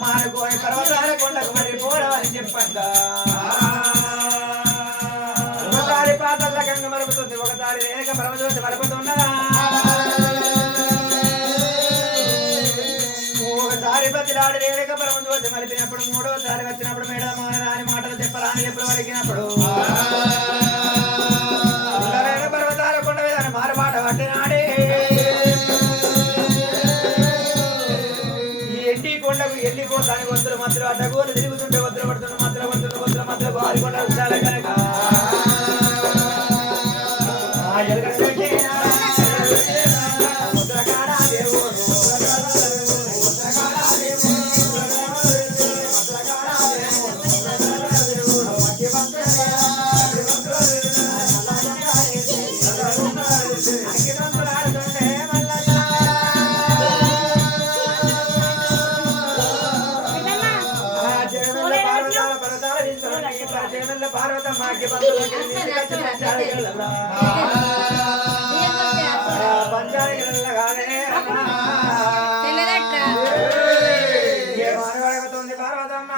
మానుకోని పర్వతాల కొండకు మరి పోవడం చెప్పంగా ఒకసారి పాతల్ల గంగ మలుపుతుంది ఒకసారి రేఖ పరమజ్యోతి మలుపుతున్నదా ఒకసారి బతిలాడి రేఖ పరమజ్యోతి మలిపినప్పుడు మూడోసారి వచ్చినప్పుడు మేడం రాని మాటలు చెప్పరాని ఎప్పుడు వలికినప్పుడు పర్వతాల కొండ మీద మారుమాట పట్టినాడే కొండకు వెళ్ళిపోతాను వద్దులు మధ్యలో అడ్డగోలు తిరుగుతుంటే వద్దులు పడుతున్న మధ్యలో వద్దుల మధ్యలో వారి కొండ ఉండాలి కనుక పార్వతమ్మాకి పంచాయతీ కాదే ఏమనగడుగుతుంది పార్వతమ్మ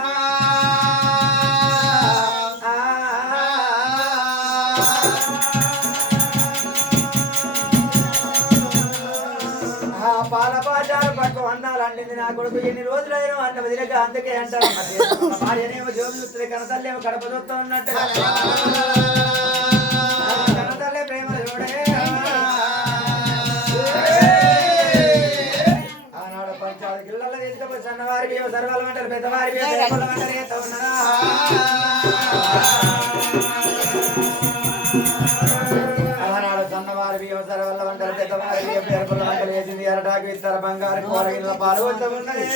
పాలపాచారు పక్క అన్నాలండి నా కొడుకు ఎన్ని రోజులైనా అన్న వదిలేక అందుకే అంటారు భార్యనేమో జోబులు కనతల్లేమో కడప చూస్తూ ఉన్నట్టు కనతల్లే ప్రేమ చూడే ఆనాడు పంచాలు గిళ్ళల్లో తీసుకపోయి సన్నవారి సర్వాల మంటలు పెద్దవారి మంటలు చేస్తా ఉన్నారా సర్వల్ల వంటలు పెద్దవారి పేరుకుల వంటలు వేసింది ఎరటాకు ఇస్తారు బంగారు కూరగిల్ల పాలు ఉన్నది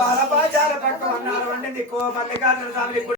పాల పాచాల పక్క ఉన్నారు వండింది మల్లికార్జున స్వామి